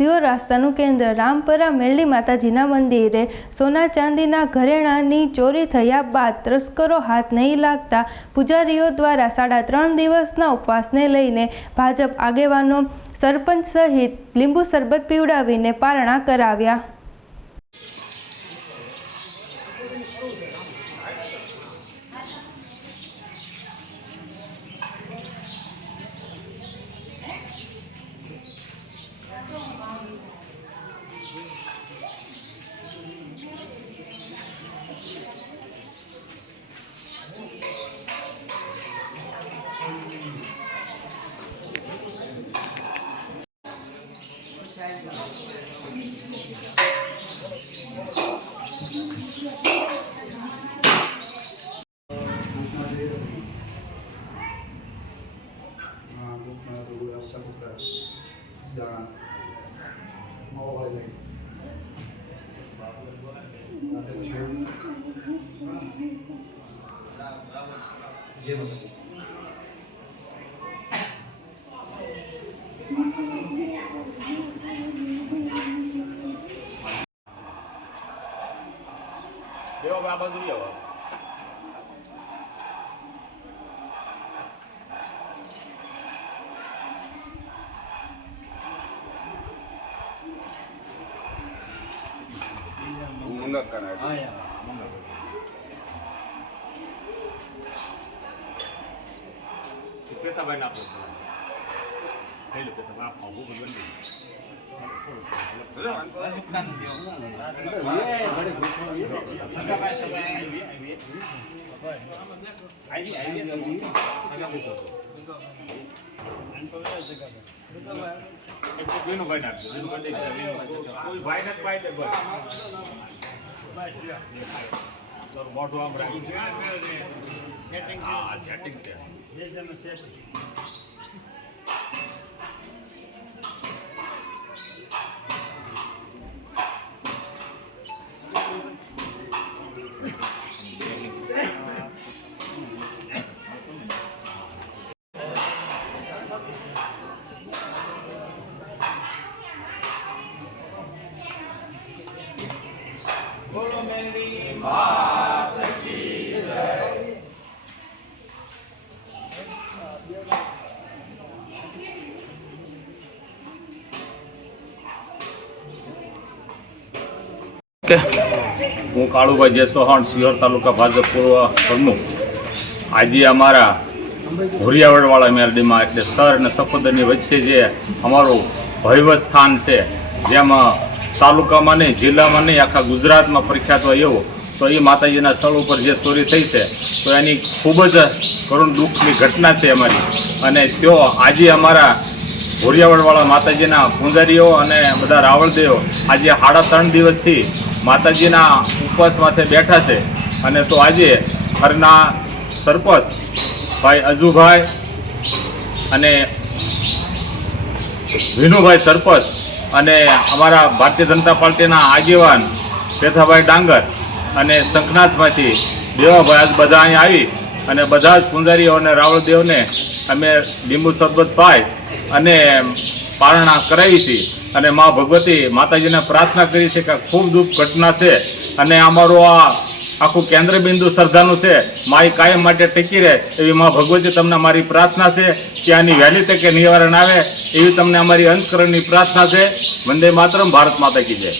સિયોર રાસ્તાનું કેન્દ્ર રામપરા મેરડી માતાજીના મંદિરે સોના ચાંદીના ઘરેણાની ચોરી થયા બાદ તસ્કરો હાથ નહીં લાગતા પૂજારીઓ દ્વારા સાડા ત્રણ દિવસના ઉપવાસને લઈને ભાજપ આગેવાનો સરપંચ સહિત લીંબુ શરબત પીવડાવીને પારણા કરાવ્યા. Đeo ba bao nhiêu hiểu không? À? ngực cả này. પેતાભાઈ આપો થઈ લો પેતા બાપ આવું બધું ભાઈ ભાઈ બસ તારું મોઢું આમ રાખી. હા સેટિંગ છે. હું કાળુભાઈ જે ચૌહાણ સિહોર તાલુકા ભાજપ પૂર્વ પ્રમુખ. આજે અમારા ભુરિયાવડવાળા મેરડીમાં એટલે સર અને સફોદરની વચ્ચે જે અમારું ભયવત સ્થાન છે, જેમાં તાલુકામાં નહીં, જિલ્લામાં નહીં, આખા ગુજરાતમાં પ્રખ્યાત હોય એવું, તો એ માતાજીના સ્થળ ઉપર જે ચોરી થઈ છે, તો એની ખૂબ જ કરુણ દુઃખની ઘટના છે અમારી. અને તેઓ આજે અમારા ભોરિયાવડવાળા માતાજીના પૂંજારીઓ અને બધા રાવળદેવો આજે સાડા ત્રણ દિવસથી માતાજીના ઉપવાસ માથે બેઠા છે. અને તો આજે હરના સરપંચ ભાઈ અજુભાઈ અને વિનુભાઈ સરપંચ અને અમારા ભારતીય જનતા પાર્ટીના આગેવાન પેથાભાઈ ડાંગર અને શંખનાથમાંથી દેવાભાઈ આજ બધા અહીંયા આવી અને બધા જ પુંજારીઓ અને રાવળદેવને અમે લીંબુ શરબત પાય અને પારણા કરાવી છે અને મા ભગવતી માતાજીને પ્રાર્થના કરી છે કે ખૂબ દુઃખ ઘટના છે. અને અમારું આ આખું કેન્દ્રબિંદુ શ્રદ્ધાનું છે. મારી કાયમ માટે ટેકી રહે એવી મા ભગવતી તમને મારી પ્રાર્થના છે. કે આની વહેલી તકે નિવારણ આવે એવી તમને અમારી અંતકરણની પ્રાર્થના છે. વંદે માતરમ, ભારત માતા કી જય.